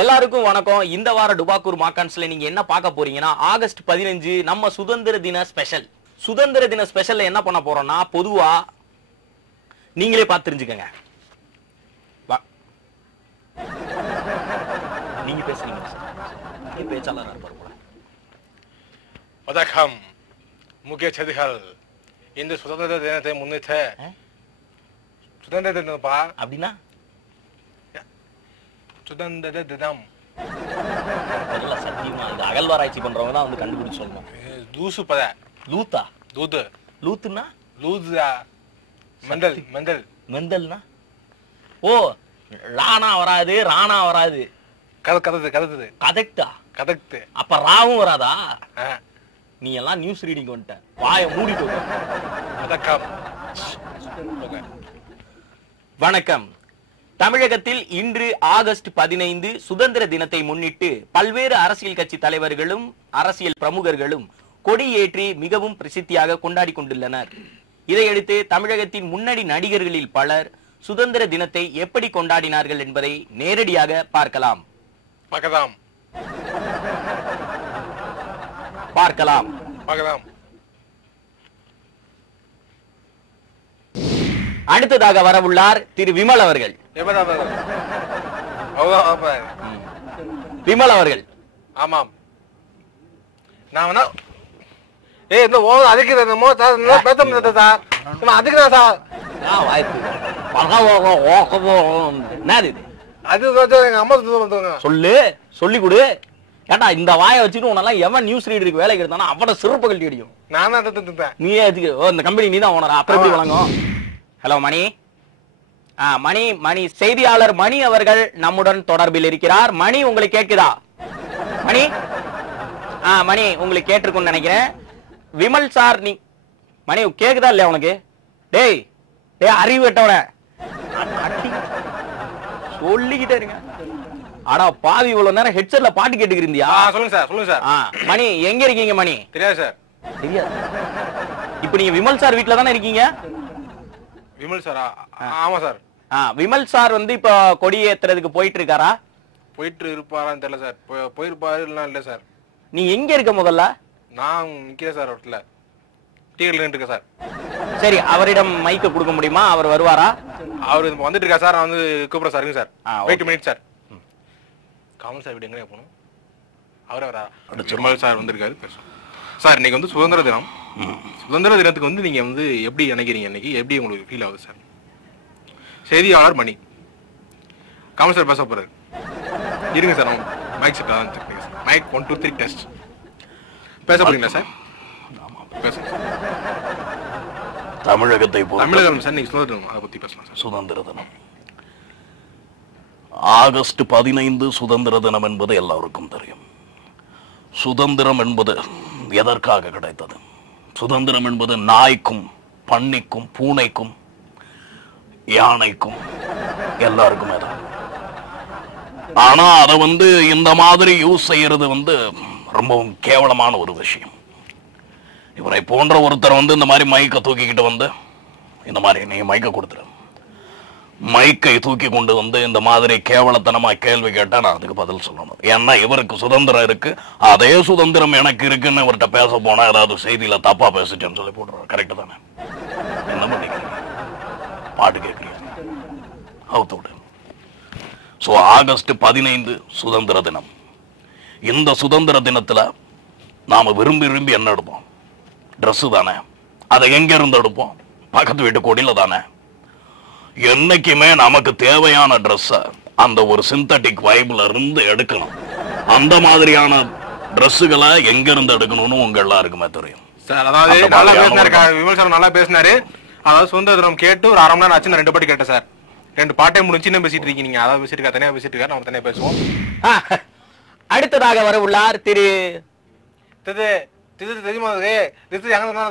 எல்லாருக்கும் வணக்கம். இந்த வார டுபாக்கூர் மாக்கான்ஸ்ல நீங்க என்ன பார்க்க போறீங்கன்னா, ஆகஸ்ட் 15 நம்ம சுதந்திர தின ஸ்பெஷல். சுதந்திர தின ஸ்பெஷல்ல என்ன பண்ண போறோம்னா, பொதுவா நீங்களே பார்த்து தெரிஞ்சுக்கங்க. நீங்க பேசுறீங்க, நீங்க பேச்சாளரா இருப்பாரு போல. வணக்கம் முக்கிய செய்திகள். இந்த சுதந்திர தினத்தை முன்னிட்டு சுதந்திர தினப்பா அப்படின்னா சுதந்திர தினம் சத்தியமா இது அகழ்வாராய்ச்சி பண்றவங்க தான் வந்து கண்டுபிடிச்சு சொல்லணும். லூசு பத லூத்தா லூது லூத்துன்னா லூசா மெண்டல் மெண்டல் மெண்டல்னா ஓ ராணா வராது ராணா வராது கதக்குது கதக்குது கதக்டா கதக்குது அப்ப ராவும் வராதா? நீ எல்லாம் நியூஸ் ரீடிங் வந்துட்ட, வாயை மூடிட்டு. வணக்கம். வணக்கம். தமிழகத்தில் இன்று ஆகஸ்ட் 15 சுதந்திர தினத்தை முன்னிட்டு பல்வேறு அரசியல் கட்சி தலைவர்களும் அரசியல் பிரமுகர்களும் கொடியேற்றி மிகவும் பிரசித்தியாக கொண்டாடி கொண்டுள்ளனர். இதையடுத்து தமிழகத்தின் முன்னணி நடிகர்களில் பலர் சுதந்திர தினத்தை எப்படி கொண்டாடினார்கள் என்பதை நேரடியாக பார்க்கலாம். அடுத்ததாக வரவுள்ளார் திரு விமல் அவர்கள். விமல் அவர்கள். ஆமாம். நான் இந்த அதுக்குறேன் அதுக்குறேன் சார். சொல்லு சொல்லி கொடு. ஏண்டா இந்த வாயை வச்சுட்டு உன்னெல்லாம் எவன் நியூஸ் ரீடருக்கு வேலைக்கு எடுத்தானா அவன சிறப்பு கழட்டி அடிக்கும். நான் நீயே இந்த கம்பெனி நீ தான் ஓனரா? அப்புறம் எப்படி வழங்கும்? ஹலோ மணி. மணி மணி செய்தியாளர் மணி அவர்கள் நம்முடன் தொடர்பில் இருக்கிறார். மணி உங்களுக்கு கேட்குதா? மணி மணி உங்களுக்கு கேட்டிருக்குன்னு நினைக்கிறேன். விமல் சார் நீ மணி கேக்குதா இல்லையா உனக்கு? டேய் டேய் அறிவு வெட்டவன சொல்லிக்கிட்டே இருங்க. ஆனா பாவி இவ்வளவு நேரம் ஹெட்செட்ல பாட்டு கேட்டுக்கிறியா? சொல்லுங்க சார் சொல்லுங்க சார். மணி எங்க இருக்கீங்க? மணி தெரியாது சார். தெரியாது. இப்ப நீங்க விமல் சார் வீட்டுல தானே இருக்கீங்க? விமல் சாரா? ஆமா சார். விமல் சார் வந்து இப்ப கொடியேத்துறதுக்கு போயிட்டு இருக்காரா? போயிட்டு இருப்பாரான்னு தெரியல சார். போயிருப்பாரு இல்ல சார். நீ எங்க இருக்க முதல்ல? நான் நிக்கிறேன் சார் ரோட்ல டீல நின்று இருக்கேன் சார். சரி, அவரிடம் மைக்க கொடுக்க முடியுமா? அவர் வருவாரா? அவர் வந்துட்டு இருக்கா சார். நான் வந்து கூப்பிடுறேன் சார். இருங்க sir. Wait minute sir. Kamal sir வீடு எங்கே போகணும்? அவரே வரா? விமல் சார் வந்திருக்காரு. பேசுவோம் சார். இன்னைக்கு வந்து சுதந்திர தினம். சுதந்திர தினத்துக்கு வந்து நீங்க வந்து எப்படி நினைக்கிறீங்க? இன்னைக்கு எப்படி உங்களுக்கு ஃபீல் ஆகுது சார்? செய்தியாளர் மணி. கமல் சார் பேச போறாரு. இருங்க sir. Mike set on sir. Mike 1 2 3 test. பேச போறீங்களா சார்? பேசுங்க. தமிழகத்தை தமிழகம் சார் நீங்க சுதந்திர தினம் அதை பத்தி பேசலாம் சார். சுதந்திர தினம் ஆகஸ்ட் 15 சுதந்திர தினம் என்பது எல்லாருக்கும் தெரியும். சுதந்திரம் என்பது எதற்காக கிடைத்தது? சுதந்திரம் என்பது நாய்க்கும் பன்னிக்கும் பூனைக்கும் யானைக்கும் எல்லாருக்குமே தான். ஆனா அதை வந்து இந்த மாதிரி யூஸ் செய்யறது வந்து ரொம்பவும் கேவலமான ஒரு விஷயம். இவரை போன்ற ஒருத்தர் வந்து இந்த மாதிரி மைக்கை தூக்கிக்கிட்டு வந்து இந்த மாதிரி நீ மைக்கை கொடுத்துரு, மைக்கை தூக்கி கொண்டு வந்து இந்த மாதிரி கேவலத்தனமா கேள்வி கேட்டா நான் அதுக்கு பதில் சொல்லணும். ஏன்னா இவருக்கு சுதந்திரம் இருக்கு, அதே சுதந்திரம் எனக்கு இருக்குன்னு இவர்கிட்ட பேச போனா ஏதாவது செய்தியில தப்பா பேசிட்டேன்னு சொல்லி போடுறாரு. கரெக்ட் தானே? என்ன பண்ணிக்கிறீங்க? பாட்டு கேட்கிறீங்க, அவுத்து விடு. ஸோ ஆகஸ்ட் 15 சுதந்திர தினம். இந்த சுதந்திர தினத்துல நாம விரும்பி விரும்பி என்ன எடுப்போம்? ட்ரெஸ் தானே. அதை எங்க இருந்து எடுப்போம்? பக்கத்து வீட்டு கொடியில தானே. என்னைக்குமே நமக்கு தேவையான ட்ரெஸ் அந்த ஒரு சிந்தட்டிக் வைப்ல இருந்து எடுக்கணும். அந்த மாதிரியான ட்ரெஸ்ஸுகளை எங்க இருந்து எடுக்கணும்னு உங்க எல்லாருக்குமே தெரியும் சார். அதாவது நல்லா பேசினாரு விமல் சார், நல்லா பேசினாரு. அதாவது சுதந்திர தினம் கேட்டு ஒரு 1/2 மணி நேரம் ஆச்சு. நான் 2 பாட்டு கேட்டேன் சார். 2 பாட்டே முடிச்சு என்ன பேசிட்டு இருக்கீங்க? நீங்க அதாவது பேசிட்டு தனியா பேசிட்டு இருக்காரு, நம்ம தனியா பேசுவோம். அடுத்ததாக வர உள்ளார் திரு தெரியுமா?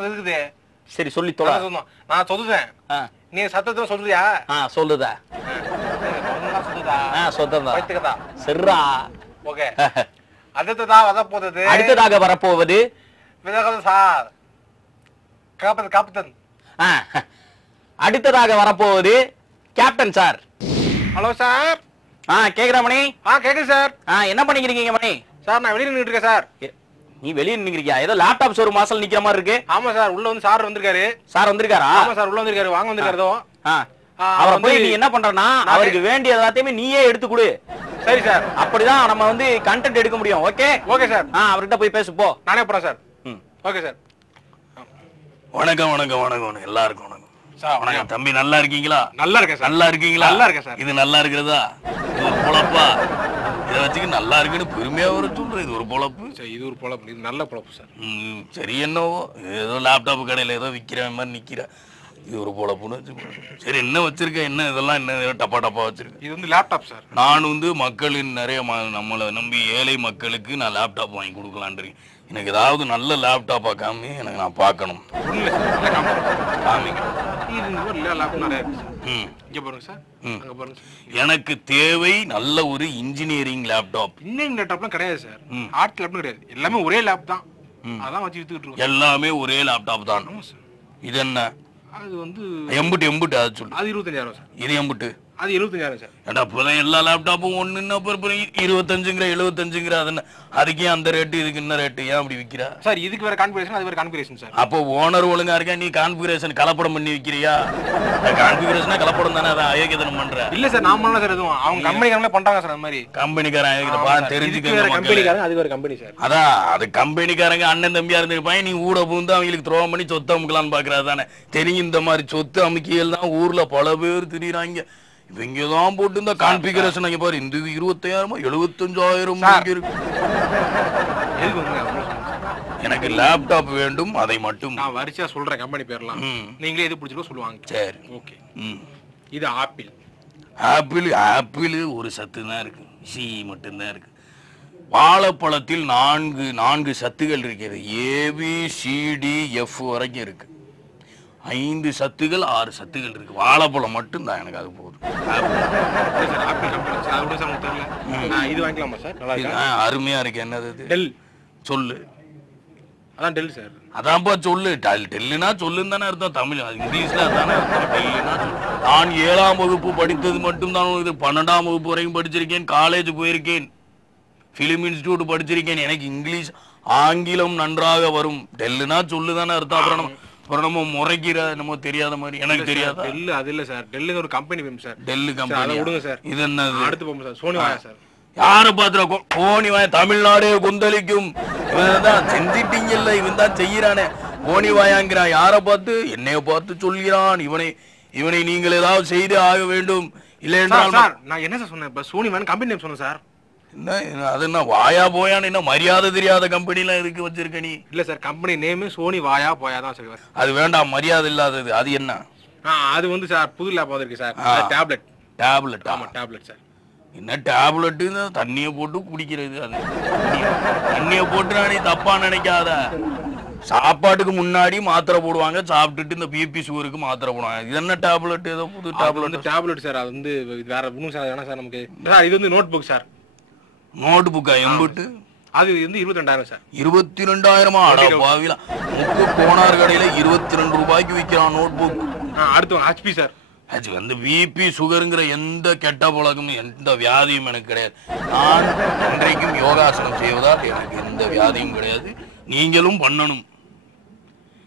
இருக்குது. சரி சொல்லி தொலை. நான் சொல்லுதேன், நீ சத்தத்தை சொல்றியா? சொல்லுதா சொல்லுதா சரிடா. ஓகே. அடுத்ததாக வரப்போவது சார் கேப்டன். அடுத்ததாக வரப்போவது கேப்டன் சார். Hello sir. கேக்குறா மணி? கேக்குது சார். என்ன பண்ணிக்கிறீங்க மணி? சார் நான் வெளியில நின்னுட்டு இருக்கேன் சார். நீ வெளிய நிக்கிறீங்க? ஏதோ லேப்டாப் ஷோரூம் மாசல் நிக்கிற மாதிரி இருக்கு. ஆமா சார், உள்ள வந்து சார் வந்திருக்காரு. சார் வந்திருக்காரா? ஆமா சார், உள்ள வந்திருக்காரு. வாங்க வந்திருக்காரு தோ. அவரை போய் நீ என்ன பண்றனா, அவருக்கு வேண்டிய எல்லாத்தையுமே நீயே எடுத்து கொடு. சரி சார். அப்படிதான் நம்ம வந்து கண்டென்ட் எடுக்க முடியும். ஓகே? Okay sir. அவர்கிட்ட போய் பேசு போ. நானே போறேன் சார். Okay sir. வணக்கம் வணக்கம் வணக்கம் எல்லாருக்கும் வணக்கம் சார். வணக்கம் தம்பி, நல்லா இருக்கீங்களா? நல்லா இருக்கேன் சார். நல்லா இருக்கீங்களா? நல்லா இருக்கேன் சார். இது நல்லா இருக்கிறதா? இது ஒரு பொழப்பா? இதை வச்சுக்க நல்லா இருக்குன்னு பெருமையா வர சொல்றேன். இது ஒரு பொழப்பு? சரி, இது ஒரு பொழப்பு. இது நல்ல பொழப்பு சார். சரி, என்னவோ ஏதோ லேப்டாப் கடையில ஏதோ விற்கிற மாதிரி நிக்கிற. இது ஒரு பொழப்புன்னு வச்சுக்கோ. சரி, என்ன வச்சிருக்க? என்ன இதெல்லாம் என்ன டப்பா டப்பா வச்சிருக்க? இது வந்து லேப்டாப் சார். நான் வந்து மக்களின் நிறைய நம்மளை நம்பி ஏழை மக்களுக்கு நான் லேப்டாப் வாங்கி கொடுக்கலான் இருக்கேன். எனக்கு ஏதாவது நல்ல லேப்டாப்பா காமி, எனக்கு நான் பார்க்கணும். எனக்கு தேவை நல்ல ஒரு இன்ஜினியரிங் லேப்டாப். இன்ஜினியரிங் லேப்டாப்லாம் கிடையாது சார். ஆர்ட் லேப்டும் கிடையாது. எல்லாமே ஒரே லேப் தான். அதான் வச்சு வித்துக்கிட்டு இருக்கோம். எல்லாமே ஒரே லேப்டாப் தான். இது என்ன? அது வந்து எம்புட்டு அது சொல்லு. அது 25,000 சார். இது எம்புட்டு? அது 75,000 சார். ஏடா இப்போதான் எல்லா லேப்டாப்பும் ஒண்ணுன்னா அப்புறம் 25ங்கிற 75ங்கிற அது அதுக்கே அந்த ரேட்டு, இதுக்கு என்ன ரேட்டு? ஏன் அப்படி விற்கிறா சார்? இதுக்கு வேற கான்ஃபிகரேஷன், அது வேற கான்ஃபிகரேஷன் சார். அப்போ ஓனர் ஒழுங்கா இருக்கா? நீ கான்ஃபிகரேஷன் கலப்படம் பண்ணி விற்கிறியா? கான்ஃபிகரேஷனா கலப்படம் தானே? அதான் அயோக்கியத்தனம் பண்ற. இல்ல சார், நான் பண்ணல சார். எதுவும் அவங்க கம்பெனிக்காரங்களே பண்றாங்க சார். அந்த மாதிரி கம்பெனிக்காரன் அயோக்கியத்தை தெரிஞ்சுக்க. கம்பெனிக்காரங்க அது வேற கம்பெனி சார். அதான் அது கம்பெனிக்காரங்க அண்ணன் தம்பியா இருந்திருப்பாங்க. நீ ஊட பூந்து அவங்களுக்கு துரோகம் பண்ணி சொத்து அமுக்கலான்னு பாக்குறா தானே? தெரியும், இந்த மாதிரி சொத்து அமுக்கியல் தான் ஊர்ல பல பேர் திரியிறாங்க. இவங்கதான் போட்டு இந்த கான்ஃபிகரேஷன் அங்க பாரு. இந்த 25,000 75,000 இருக்கு. எனக்கு லேப்டாப் வேண்டும், அதை மட்டும் நான் வரிசையா சொல்றேன். கம்பெனி பேர்லாம் நீங்களே எது பிடிச்சிருக்கோ சொல்லுவாங்க. சரி, ஓகே. இது ஆப்பிள். ஆப்பிள் ஒரு சத்து தான் இருக்கு, சி மட்டும்தான் இருக்கு. வாழைப்பழத்தில் 4 சத்துகள் இருக்கிறது. ABCDF வரைக்கும் இருக்கு. 5 சத்துகள் 6 சத்துகள் இருக்கு. வாழைப்பழம் மட்டும் தான் எனக்கு அது போதும். இது வாங்கிக்கலாமா சார்? நல்லா இருக்கு, அருமையா இருக்கு. என்னது? டெல். சொல்லு. அதான் டெல் சார். அதான்ப்பா சொல்லு. டெல்லுனா சொல்லுன்னு தானே அர்த்தம். தமிழ் இங்கிலீஷ்ல தானே அர்த்தம். டெல்லுனா நான் 7ஆம் வகுப்பு படித்தது மட்டும் தான். இது 12ஆம் வகுப்பு வரைக்கும் படிச்சிருக்கேன். காலேஜ் போயிருக்கேன். பிலிம் இன்ஸ்டிடியூட் படிச்சிருக்கேன். எனக்கு இங்கிலீஷ் ஆங்கிலம் நன்றாக வரும். டெல்லுனா சொல்லுதானே அர்த்தம். அப்புறம் நம்ம முறைக்கிற நம்ம தெரியாத மாதிரி. எனக்கு தெரியாதா? டெல் அது இல்ல சார். டெல் ஒரு கம்பெனி பேம் சார். Dell company. அத விடுங்க சார். இது என்னது? அடுத்து போங்க சார். சோனி வாயா சார். யார பாத்துற? கோனி வாயா. தமிழ்நாடே கொந்தளிக்கும். இவன் தான் செஞ்சிட்டீங்கல்ல, இவன் தான் செய்யறானே. கோனி வாயாங்கிறான். யார பார்த்து? என்னைய பார்த்து சொல்கிறான். இவனை நீங்கள் ஏதாவது செய்து ஆக வேண்டும். இல்லை என்றால் சார் நான் என்ன சார் சொன்னேன்? இப்ப சோனி வான் கம்பெனி நேம் சொன்னேன் சார். என்ன அது? என்ன வாயா போயான்னு என்ன மரியாதை தெரியாத கம்பெனிலாம் இருக்கு வச்சிருக்க நீ? இல்ல சார், கம்பெனி நேம் சோனி வாயா போயா தான் சார். அது வேண்டாம், மரியாதை இல்லாதது. அது என்ன? அது வந்து சார் புது லேப் வந்திருக்கு சார். டேப்லெட். டேப்லெட். ஆமா, டேப்லெட் சார். என்ன டேப்லெட்? தண்ணியை போட்டு குடிக்கிறது. அது தண்ணியை போட்டு நீ தப்பா நினைக்காத. சாப்பாட்டுக்கு முன்னாடி மாத்திரை போடுவாங்க, சாப்பிட்டுட்டு இந்த பிபி சுகருக்கு மாத்திரை போடுவாங்க. இது என்ன டேப்லெட்? ஏதோ புது டேப்லெட். Tablet sir. அது வந்து வேற ஒன்றும் சார். வேணா சார் நமக்கு. சார் இது வந்து நோட் புக் சார். நோட் புக்கா? எம்புட்டு? அது வந்து 22,000 சார். 22,000? அட பாவிலா, முக்கு கோனார் கடையில 22 ரூபாய்க்கு விற்கிறான் நோட் புக். அடுத்து HP சார். அது வந்து பிபி சுகருங்கிற எந்த கெட்ட பழக்கமும் எந்த வியாதியும் எனக்கு கிடையாது. நான் இன்றைக்கும் யோகாசனம் செய்வதால் எனக்கு எந்த வியாதியும் கிடையாது. நீங்களும் பண்ணணும்.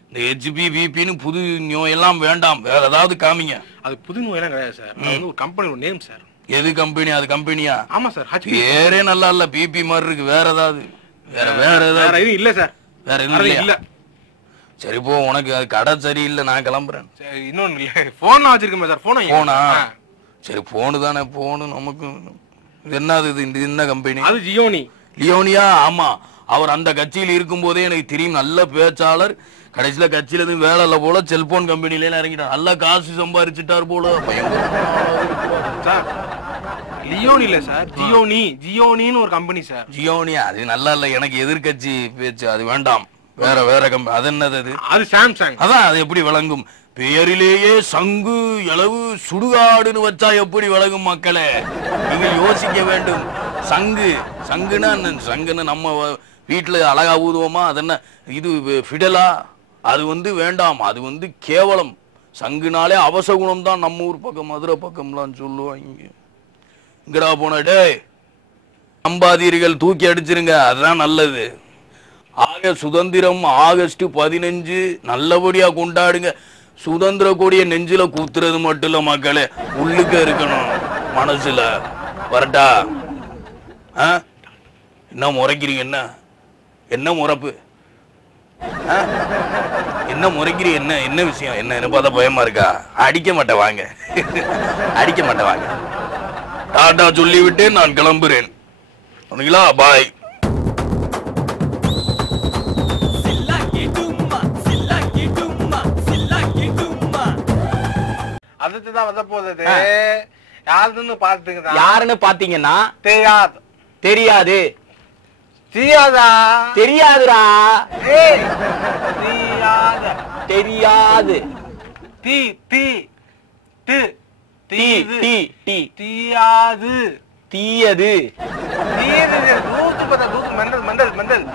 இந்த ஹெச்பி பிபின்னு புது நோயெல்லாம் வேண்டாம். வேற ஏதாவது காமிங்க. அது புது நோயெல்லாம் கிடையாது சார். அது வந்து ஒரு கம்பெனியோட நேம் சார். எது கம்பெனி? அது கம்பெனியா? ஆமா சார். பேரே நல்லா இல்ல. பிபி மாதிரி இருக்கு. வேற ஏதாவது? வேற ஏதாவது இல்ல சார். வேற எதுவும் இல்ல. சரி போ, உனக்கு அது கடை சரியில்லை, நான் கிளம்புறேன். இன்னொன்னு இல்ல, போன் வச்சிருக்கேன் சார். போனா? சரி, போனு தானே. போனு நமக்கு. இது என்னது? இது என்ன கம்பெனி? அது ஜியோனி. லியோனியா? ஆமா, அவர் அந்த கட்சியில் இருக்கும் போதே எனக்கு தெரியும். நல்ல பேச்சாளர். கடைசியில கட்சியில இருந்து வேலை இல்ல போல செல்போன் கம்பெனில இறங்கிட்டார். நல்லா காசு சம்பாதிச்சுட்டார் போல. சார் லியோனி இல்ல சார், ஜியோனி. ஜியோனின்னு ஒரு கம்பெனி சார். ஜியோனியா? அது நல்லா இல்ல. எனக்கு எதிர்கட்சி பேச்சு அது வேண்டாம். வேற கம்பெனி. அது என்னது? அது சாம்சங். அதான். அது எப்படி விளங்கும்? பெயரிலேயே சங்கு எளவு சுடுகாடுன்னு வச்சா எப்படி விளங்கும் மக்களே? நீங்க யோசிக்க வேண்டும். சங்குன்னா சங்குன்னு நம்ம வீட்டுல அழகா ஊதுவோமா? அது என்ன? இது ஃபிடலா? அது வந்து வேண்டாம். அது வந்து கேவலம். சங்குனாலே அவசகுணம் தான். நம்ம ஊர் பக்கம் மதுரை பக்கம்லாம் சொல்லுவாங்க. இங்கடா போன டேய், சம்பாதியர்கள் தூக்கி அடிச்சிருங்க, அதுதான் நல்லது. சுதந்திரம் ஆகஸ்ட் 15 நல்லபடியா கொண்டாடுங்க. சுதந்திர கொடிய நெஞ்சில கூத்துறது மட்டும் இல்ல மக்களே, உள்ளுக்க இருக்கணும் மனசுல. வரட்டா? என்ன முறைக்கிறீங்க? என்ன முறைப்பு? என்ன முறைக்கிறீங்க? என்ன விஷயம்? என்ன பார்த்தா பயமா இருக்கா? அடிக்க மாட்டேன் வாங்க. அடிக்க மாட்டேன் வாங்க. டாடா சொல்லிவிட்டு நான் கிளம்புறேன். பாய். அதுதான் வந்த போகுது. யாருன்னு பாத்துங்க. யாருன்னு பாத்தீங்கன்னா தெரியாது. தெரியாது. தெரியாதா? தெரியாதுடா. தெரியாத. தெரியாது. டி டி டி டி டி டி தெரியாது. தீயது. தீயது. தூத்து பத்த தூத்து மண்டல் மண்டல் மண்டல்.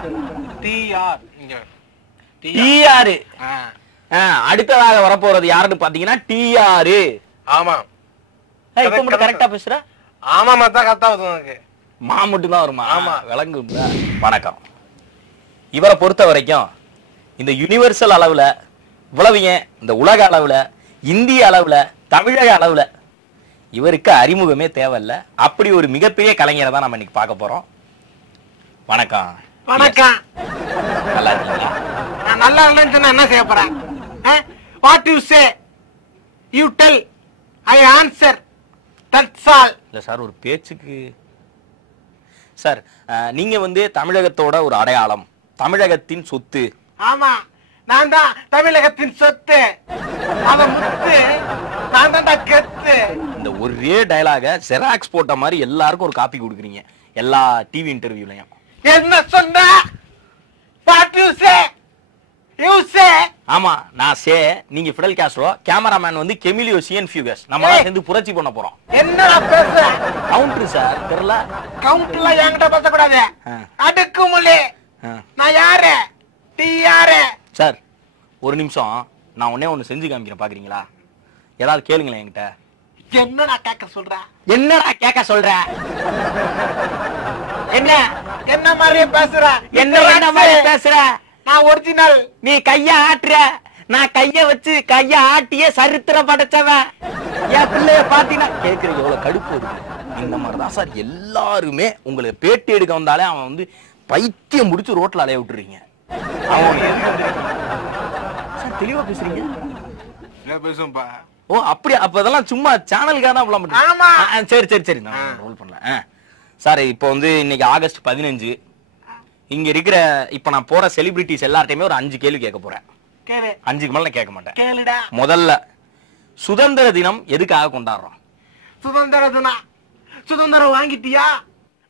டிஆர் இங்க. டிஆர். அடுத்ததாக வரப்போறது யாருன்னு பாத்தீங்கன்னா டிஆர். ஆமா. இப்ப மட்டும் கரெக்டா பேசுற? ஆமா மத்த கரெக்டா வருது எனக்கு. மா மட்டும் தான் வருமா? ஆமா. விளங்கு. வணக்கம். இவரை பொறுத்த வரைக்கும் இந்த யுனிவர்சல் அளவுல, இவ்வளவு ஏன் இந்த உலக அளவுல, இந்திய அளவுல, தமிழக அளவுல இவருக்கு அறிமுகமே தேவையில்ல. அப்படி ஒரு மிகப்பெரிய கலைஞரை தான் நம்ம இன்னைக்கு பார்க்க போறோம். வணக்கம். வணக்கம். நல்லா இருக்கீங்களா? நான் நல்லா இல்லைன்னு சொன்னா என்ன செய்ய போறேன்? What you say you tell I answer that's all. இல்ல சார், ஒரு பேச்சுக்கு சார், நீங்க வந்து தமிழகத்தோட ஒரு அடையாளம், தமிழகத்தின் சொத்து. ஆமா, நான் தான் தமிழகத்தின் சொத்து. அத முத்து நான் தான் கெத்து. இந்த ஒரே டயலாக ஜெராக்ஸ் போட்ட மாதிரி எல்லாருக்கும் ஒரு காப்பி கொடுக்குறீங்க எல்லா டிவி இன்டர்வியூலயும். என்ன சொன்ன? What you say you say. ஆமா, நான் சே, நீங்க ஃபிடல் காஸ்ட்ரோ, கேமராமேன் வந்து கெமிலியோ சிஎன் ஃபியூகஸ். நம்ம சேர்ந்து புரட்சி பண்ண போறோம். என்னடா பேசுற? கவுண்டர் சார், தெரியல. கவுண்டர்ல என்கிட்ட பேச கூடாது. அடுக்குமுலி. நான் யாரு? டிஆர். சார், ஒரு நிமிஷம், நான் ஒண்ணு செஞ்சு காமிக்கிறேன், பாக்குறீங்களா? ஏதாவது கேளுங்களேன் என்கிட்ட. என்னடா கேட்க சொல்ற? என்னடா கேட்க சொல்ற? என்ன என்ன மாதிரி பேசுற? என்ன மாதிரி பேசுற? நான் ஒரிஜினல். நீ கைய ஆட்டுற, நான் கைய வச்சு கைய ஆட்டிய சரித்திரம் படைச்சவன். என் பிள்ளைய பாத்தீங்கன்னா கேக்குறீங்க, எவ்வளவு கடுப்பு இருக்கு. இந்த மாதிரிதான் சார் எல்லாருமே உங்களை பேட்டி எடுக்க வந்தாலே அவன் வந்து பைத்தியம் முடிச்சு ரோட்ல அலைய விட்டுறீங்க. அவன் சார் தெளிவா பேசுறீங்க. பேசும்பா. ஓ அப்படி, அப்ப அதெல்லாம் சும்மா சேனலுக்காக தான் விட மாட்டேன். சரி சரி சரி, நான் ரோல் பண்ணல சார். இப்போ வந்து இன்னைக்கு ஆகஸ்ட் 15. இங்க இருக்கிற இப்ப நான் போற செலிபிரிட்டிஸ் எல்லார்ட்டையுமே ஒரு 5 கேள்வி கேட்க போறேன். 5க்கு மேல கேட்க மாட்டேன். முதல்ல, சுதந்திர தினம் எதுக்காக கொண்டாடுறோம்? சுதந்திர தினம். சுதந்திரம் வாங்கிட்டியா?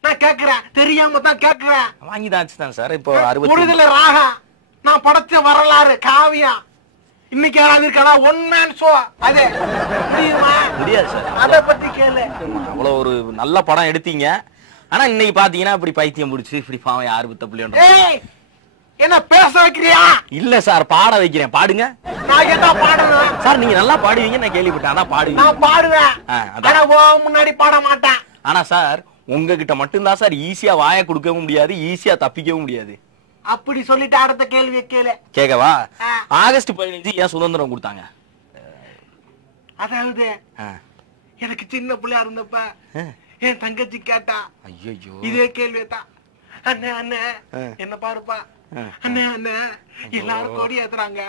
நான் கேக்குறேன், தெரியாம தான் கேக்குறேன். வாங்கிதாச்சு தான் சார். இப்போ 60 விடுதலை ராகம் நான் படைச்ச வரலாறு காவியம். இன்னைக்கு யாராவது இருக்கா? One man show. அது முடியுமா? முடியாது சார். அத பத்தி கேளு. அவ்வளவு ஒரு நல்ல படம் எடுத்தீங்க. ஆனா இன்னைக்கு பாத்தீங்கன்னா இப்படி பைத்தியம் முடிச்சு இப்படி பாவம் யாரு வித்த பிள்ளைன்ற. என்ன பேச வைக்கிறியா? இல்ல சார், பாட வைக்கிறேன், பாடுங்க. நான் கேட்டா பாடுவேன் சார். நீங்க நல்லா பாடுவீங்க, நான் கேள்விப்பட்டேன். ஆனா பாடுவீங்க. நான் பாடுவேன், ஆனா முன்னாடி பாட மாட்டேன். ஆனா சார், உங்ககிட்ட மட்டும்தான் சார் ஈஸியா வாயை கொடுக்கவும் முடியாது, ஈஸியா தப்பிக்கவும் முடியாது. அப்படி சொல்லிட்டு அடுத்த கேள்வி கேளு. கேக்கவா? ஆகஸ்ட் 15 ஏன் சுதந்திரம் கொடுத்தாங்க? அதாவது எனக்கு சின்ன பிள்ளையா இருந்தப்ப என் தங்கச்சி கேட்டா, ஐயோ இதே கேள்விதான். அண்ணே அண்ணே என்ன பாருப்பா, அண்ணே அண்ணே எல்லாரும் கொடி ஏத்துறாங்க,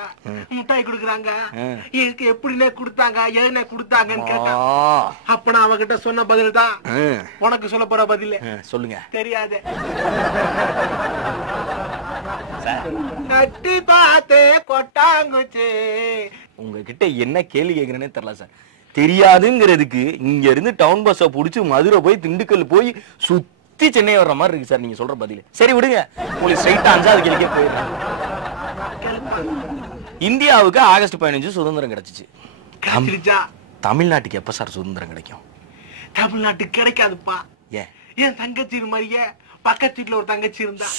முட்டாய் குடுக்குறாங்க, எனக்கு எப்படினே குடுத்தாங்க, ஏனே குடுத்தாங்கன்னு கேட்டா, அப்ப நான் அவகிட்ட சொன்ன பதில் தான் உனக்கு சொல்ல போற பதில். சொல்லுங்க. தெரியாது. நட்டி பாத்தே கொட்டாங்குச்சு. உங்ககிட்ட என்ன கேள்வி கேக்குறேன்னே தெரியல சார். தெரியாதுங்கிறதுக்கு இங்க இருந்து டவுன் பஸ்ஸ புடிச்சு மதுரை போய் திண்டுக்கல் போய் சுத்தி சென்னை வர்ற மாதிரி இருக்கு சார் நீங்க சொல்ற பதில். சரி விடுங்க, உங்களுக்கு ஸ்ட்ரைட்டா 5வது கேள்விக்கே போயிடுறேன். இந்தியாவுக்கு ஆகஸ்ட் 15 சுதந்திரம் கிடைச்சிச்சு. தமிழ்நாட்டுக்கு எப்ப சார் சுதந்திரம் கிடைக்கும்? தமிழ்நாட்டுக்கு கிடைக்காதுப்பா. என் தங்கச்சி மாதிரியே பக்கத்து வீட்டுல ஒரு தங்கச்சி இருந்தா,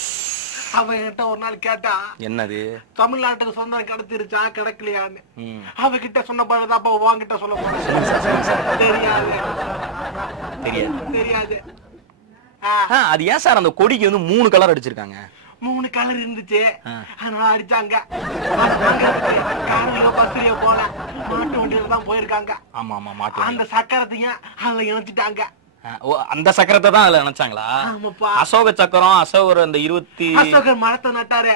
அவன் என்கிட்ட ஒரு நாள் கேட்டா என்னது? தமிழ்நாட்டுக்கு சொந்தம் கிடைச்சிருச்சா கிடைக்கலையான்னு. அவகிட்ட சொன்ன பாருதாப்பா உன்கிட்ட சொல்ல போறேன். தெரியாது தெரியாது. அது ஏன் சார் அந்த கொடிக்கு வந்து 3 கலர் அடிச்சிருக்காங்க? 3 கலர் இருந்துச்சு, அதனால அடிச்சாங்க. காரிலோ பஸ்லயோ போல, மாட்டு வண்டியில தான் போயிருக்காங்க. ஆமா ஆமா, மாட்டு அந்த சக்கரத்தையும் அதுல இணைச்சிட்டாங்க. அந்த சக்கரத்தை தான் அதுல நினைச்சாங்களா? அசோக சக்கரம், அசோகர் அந்த 20 அசோகர் மரத்தை நட்டாரு,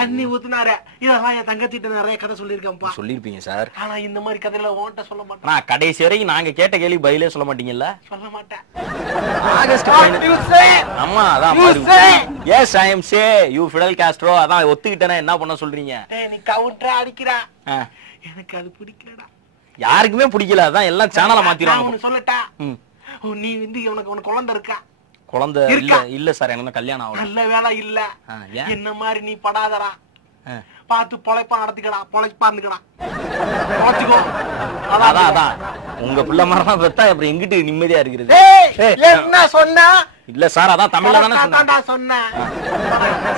தண்ணி ஊத்துனாரு. இதெல்லாம் என் தங்கச்சிட்ட நிறைய கதை சொல்லிருக்கேன்ப்பா. சொல்லிருப்பீங்க சார். ஆனா இந்த மாதிரி கதையில ஓட்ட சொல்ல மாட்டேன். நான் கடைசி வரைக்கும் நாங்க கேட்ட கேள்வி பதிலே சொல்ல மாட்டீங்கல்ல? சொல்ல மாட்டேன். ஆகஸ்ட் 15. ஆமா அதான். Yes I am say you Fidel Castro. அதான் ஒத்துக்கிட்டேனா என்ன பண்ண சொல்றீங்க? நீ கவுண்டரா அடிக்கிறா, எனக்கு அது பிடிக்கலடா. யாருக்குமே பிடிக்கல, அதான் எல்லாம் சேனலை மாத்திடுவாங்க. சொல்லட்டா, நீ வந்து உனக்கு குழந்தை இருக்கா? குழந்தை இல்ல சார், எனக்கு கல்யாணம் ஆகல. நல்ல வேலை இல்ல. என்ன மாதிரி நீ படாதடா, பார்த்து பொழைப்பா நடத்திக்கடா, பொழைப்பா இருந்துக்கடா. அதான் அதான் உங்க பிள்ளை மாதிரி பெத்தா அப்புறம் எங்கிட்டு நிம்மதியா இருக்கிறது? என்ன சொன்ன? இல்ல சார், அதான் தமிழ்ல தானே சொன்னேன்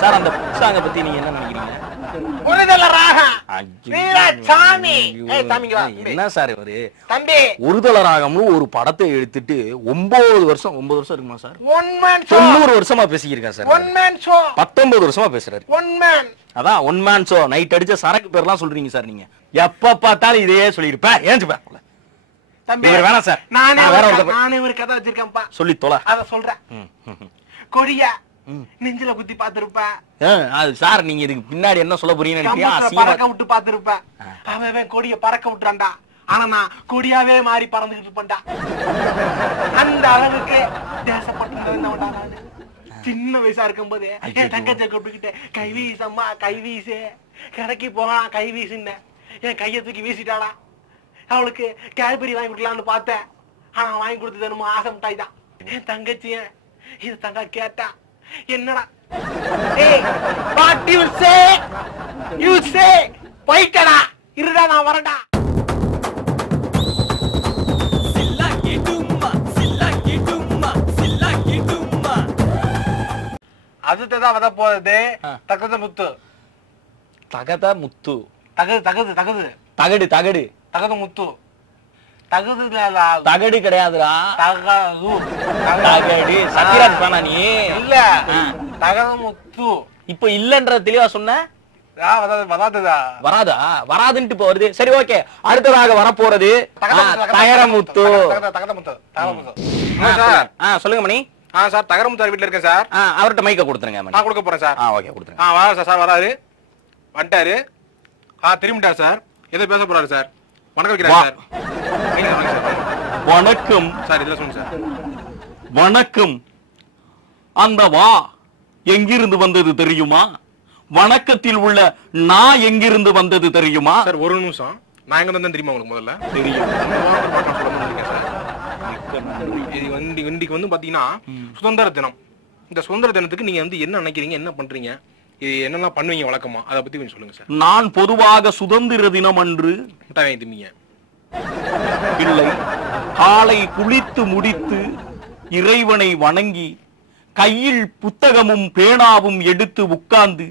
சார். அந்த புத்தாங்க பத்தி நீங்க என்ன நினைக்கிறீங்க? என்ன சார் இவரு ஒருதல ராகம்னு ஒரு படத்தை எடுத்துட்டு 9 வருஷம் இருக்குமா சார்? 90 வருஷமா பேசிக்கிருக்கேன் சார். 19 வருஷமா பேசுறாரு. அதான் ஒன் மேன் ஷோ. நைட் அடிச்ச சரக்கு பேர்லாம் சொல்றீங்க சார். நீங்க எப்ப பார்த்தாலும் இதே சொல்லிருப்பேன். ஏஞ்சுப்பேன் வேணாம் சார். நானே ஒரு கதை வச்சிருக்கேன்ப்பா, சொல்லி தொலை. அத சொல்றேன். கொடியா நெஞ்சில குத்தி பாத்துருப்பேன். அது சார் நீங்க இதுக்கு பின்னாடி என்ன சொல்ல போறீங்கன்னு பறக்க விட்டு பாத்துருப்பேன். அவன் கொடிய பறக்க விட்டுறான்டா, ஆனா நான் கொடியாவே மாறி பறந்துகிட்டு இருப்பேன்டா. அந்த அளவுக்கு தேசப்பட்டு சின்ன வயசா இருக்கும் போது என் தங்கச்சை கூப்பிட்டுக்கிட்டு கை வீசம்மா கை வீசு, கடைக்கு போகலாம் கை வீசுன்னு என் கையை தூக்கி வீசிட்டாடா. அவளுக்கு கேட்பரி வாங்கி கொடுக்கலான்னு பார்த்தேன், ஆனா வாங்கி கொடுத்தது என்னமோ ஆசை மிட்டாய் தான். என் தங்கச்சிய இது தங்கா கேட்டா, என்னடா போயிட்டடா, இருடா நான் வரடா. அதுதான் வத போறது தகத முத்து. தகத முத்து தகது தகது தகது தகடு தகடு தகத முத்து. தகது தகடு கிடையாதுடா, தகது தகடு. சத்யராஜ் தானா நீ? இல்ல, தகத முத்து. இப்ப இல்லன்ற தெளிவா சொன்ன. வராதா? வராதுன்ட்டு இப்ப வருது. சரி ஓகே, அடுத்ததாக வரப்போறது தகரமுத்து. சொல்லுங்க மணி. சார் தகரமுத்து வீட்டுல இருக்கேன் சார். அவர்கிட்ட மைக்க கொடுத்துருங்க. நான் கொடுக்க போறேன் சார். ஓகே கொடுத்துருங்க. வராது சார், வராது, வந்துட்டாரு. திரும்பிட்டார் சார். எதை பேச போறாரு சார்? வணக்கம் வைக்கிறார் சார். வணக்கம் சார். இதுல சொல்லுங்க சார். வணக்கம். அந்த வா எங்கிருந்து வந்தது தெரியுமா? வணக்கத்தில் உள்ள நான் எங்கிருந்து வந்தது தெரியுமா? சார் ஒரு நிமிஷம், நான் எங்க வந்தேன் தெரியுமா உங்களுக்கு? முதல்ல தெரியும். இன்னைக்கு வந்து பாத்தீங்கன்னா சுதந்திர தினம். இந்த சுதந்திர தினத்துக்கு நீங்க வந்து என்ன நினைக்கிறீங்க, என்ன பண்றீங்க, இது என்னெல்லாம் பண்ணுவீங்க வழக்கமா, அதை பத்தி கொஞ்சம் சொல்லுங்க சார். நான் பொதுவாக சுதந்திர தினம் அன்று முட்டாய் வாங்கி திம்பீங்க இல்லை, காலை குளித்து முடித்து இறைவனை வணங்கி கையில் புத்தகமும் பேனாவும் எடுத்து உட்கார்ந்து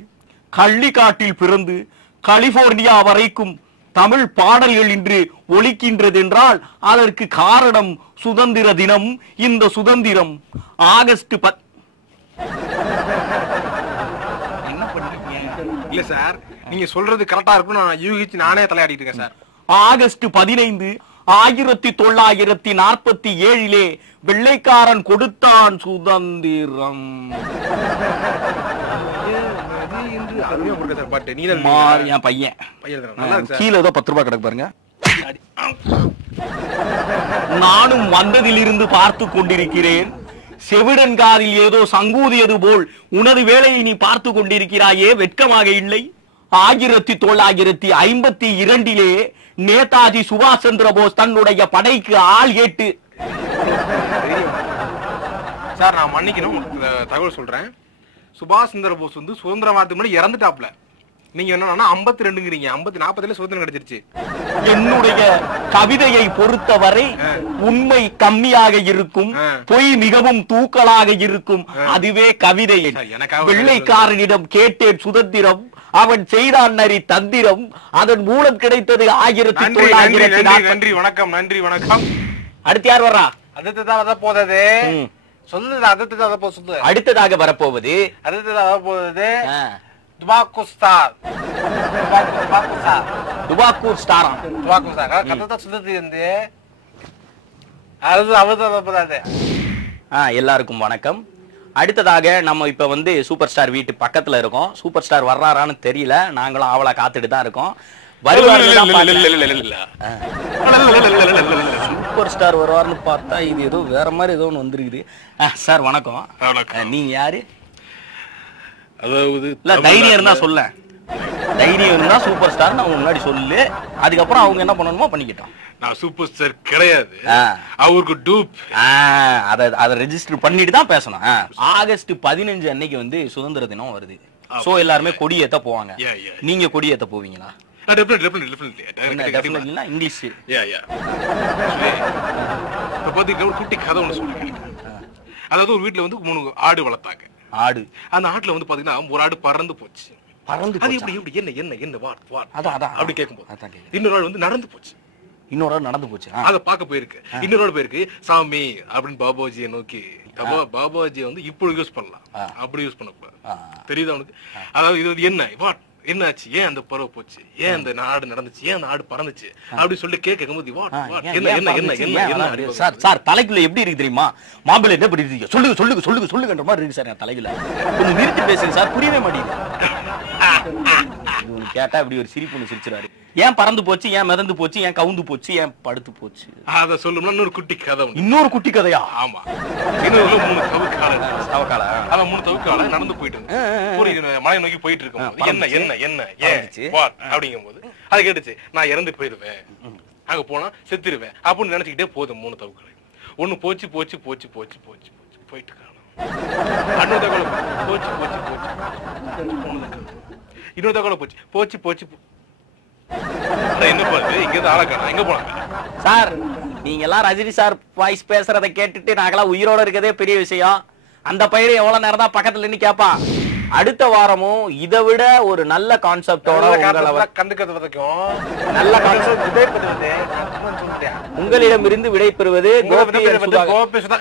கள்ளிக்காட்டில் பிறந்து கலிபோர்னியா வரைக்கும் தமிழ் பாடல்கள் இன்று ஒலிக்கின்றது என்றால் அதற்கு காரணம் சுதந்திர தினம். இந்த சுதந்திரம் ஆகஸ்ட் என்ன பண்றீங்க? இல்ல சார், நீங்க சொல்றது கரெக்டா இருக்கும், நான் யூகிச்சு நானே தலையாடிட்டு இருக்கேன் சார். ஆகஸ்ட் 15 1947 வெள்ளைக்காரன் கொடுத்தான் சுதந்திரம். என் பையன் கீழே ஏதோ 10 ரூபாய் கிடக்கு பாருங்க. நானும் வந்ததிலிருந்து பார்த்து கொண்டிருக்கிறேன். செவிடன் காதில் ஏதோ சங்கூதியது போல் உனது வேலையை நீ பார்த்து கொண்டிருக்கிறாயே, வெட்கமாக இல்லை? 1952 நேதாஜி சுபாஷ் சந்திர போஸ் தன்னுடைய படைக்கு ஆள் கேட்டு. சார் நான் மன்னிக்கணும், தகவல் சொல்றேன். சுபாஷ் சந்திர போஸ் வந்து சுதந்திரமானதுக்கு முன்னாடி இறந்துட்டாப்ல. நீங்க என்னன்னா 52ங்கறீங்க 40 சுதந்திரம் கிடைச்சிருச்சு. என்னுடைய கவிதையை பொறுத்தவரை உண்மை கம்மியாக இருக்கும், பொய் மிகவும் தூக்கலாக இருக்கும். அதுவே கவிதை. வெள்ளைக்காரனிடம் கேட்டேன் சுதந்திரம், அவன் செய்தான் நரி தந்திரம், அதன் மூலம் கிடைத்தது 1900. நன்றி வணக்கம், நன்றி வணக்கம். அடுத்து யார் வர்றா? அடுத்ததாக போதது சொல்லுது. அடுத்ததாக வரப்போவது துபாக்கூர் ஸ்டார். துபாக்கூர் ஸ்டாரா? துபாக்கூர் ஸ்டார் கரெக்ட்டா சொல்லுது வந்து அது. எல்லாருக்கும் வணக்கம். அடுத்ததாக நம்ம இப்ப வந்து சூப்பர் ஸ்டார் வீட்டு பக்கத்துல இருக்கோம். சூப்பர் ஸ்டார் வர்றாரான்னு தெரியல, நாங்களும் அவளை காத்துட்டு தான் இருக்கோம். சூப்பர் ஸ்டார் வருவார்னு பார்த்தா இது ஏதோ வேற மாதிரி ஏதோ ஒன்று வந்துருக்குது. சார் வணக்கம். நீங்க யாரு? அதாவது தைரியம் இருந்தா சொல்ல, தைரியம் இருந்தா சூப்பர் ஸ்டார் நான் முன்னாடி சொல்லு, அதுக்கப்புறம் அவங்க என்ன பண்ணணுமோ பண்ணிக்கிட்டோம். நான் சூப்பர் ஸ்டார் கிடையாது, அவருக்கு டூப். அதை ரெஜிஸ்டர் பண்ணிட்டு தான் பேசணும். ஆகஸ்ட் 15 அன்னைக்கு வந்து சுதந்திர தினம் வருது. சோ எல்லாருமே கொடியேத்த போவாங்க. நீங்க கொடியேத்த போவீங்களா? இங்கிலீஷ். ஒரு குட்டி கதை ஒண்ணு சொல்லுங்க. அதாவது ஒரு வீட்டுல வந்து 3 ஆடு வளர்த்தாங்க. ஆடு, அந்த ஆட்டுல வந்து பாத்தீங்கன்னா ஒரு ஆடு பறந்து போச்சு. அது எப்படி என்ன என்ன என்ன அப்படி கேட்கும்போது இன்னொரு ஆடு வந்து நடந்து போச்சு. இன்னொரு ஆடு நடந்து போச்சு. அத பாக்க போயிருக்கு. இன்னொரு ஆடு போயிருக்கு சாமி அப்படின்னு பாபாஜியை நோக்கி. பாபாஜியை வந்து இப்படி யூஸ் பண்ணலாம், அப்படி யூஸ் பண்ணக்கூடாது. தெரியுதா உனக்கு? அதாவது இது வந்து என்ன என்னாச்சு, ஏன் அந்த பறவை போச்சு, ஏன் அந்த ஆடு நடந்துச்சு, ஏன் அந்த ஆடு பறந்துச்சு அப்படி சொல்லி கேட்கும்போது சார் தலைக்குள்ள எப்படி இருக்கு தெரியுமா? மாம்பிள்ளை என்ன பண்ணி இருக்கீங்க, சொல்லுங்க சொல்லுங்க சொல்லுங்க சொல்லுங்கன்ற மாதிரி இருக்கு சார். என் தலைக்குள்ள கொஞ்சம் நிறுத்தி பேசுங்க சார், புரியவே மாட்டேங்குது. கேட்டா இப்படி ஒரு சிரிப்பு சிரிச்சுறாரு. ஏன் பறந்து போச்சு, ஏன் மிதந்து போச்சு, ஏன் கவுந்து போச்சு, ஏன் படுத்து போச்சு? அத சொல்லணும்னா இன்னொரு குட்டி கதை. இன்னொரு குட்டி கதையா? ஆமா. இன்னொரு 3 தவக்கால அவன் 3 தவக்கால நடந்து போயிட்டு மலை நோக்கி போயிட்டு இருக்கும். என்ன என்ன என்ன ஏன் அப்படிங்கும் போது அது கேட்டுச்சு, நான் இறந்து போயிடுவேன், அங்க போனா செத்துருவேன் அப்படின்னு நினைச்சுக்கிட்டே போதும். 3 தவக்கால ஒண்ணு போச்சு போச்சு போச்சு போச்சு போச்சு போச்சு போயிட்டு காணும். இன்னொரு தவக்கால போச்சு போச்சு போச்சு இன்னொரு தவக்கால போச்சு போச்சு போச்சு. என்ன பாத்து இங்க ஆளக்கான எங்க போனாங்க சார்? நீங்க எல்லாம் ரஜினி சார் வாய்ஸ் பேசுறதை கேட்டுட்டு நாங்கெல்லாம் உயிரோட இருக்கதே பெரிய விஷயம். அந்த பையன் எவ்வளவு நேரம் தான் பக்கத்துல நின்னு கேப்பான். அடுத்த வாரமும் இதை விட ஒரு நல்ல கான்செப்டோட கண்டுக்கிறது வரைக்கும் நல்ல கான்செப்ட் உங்களிடமிருந்து விடை பெறுவது கோபி சுதா.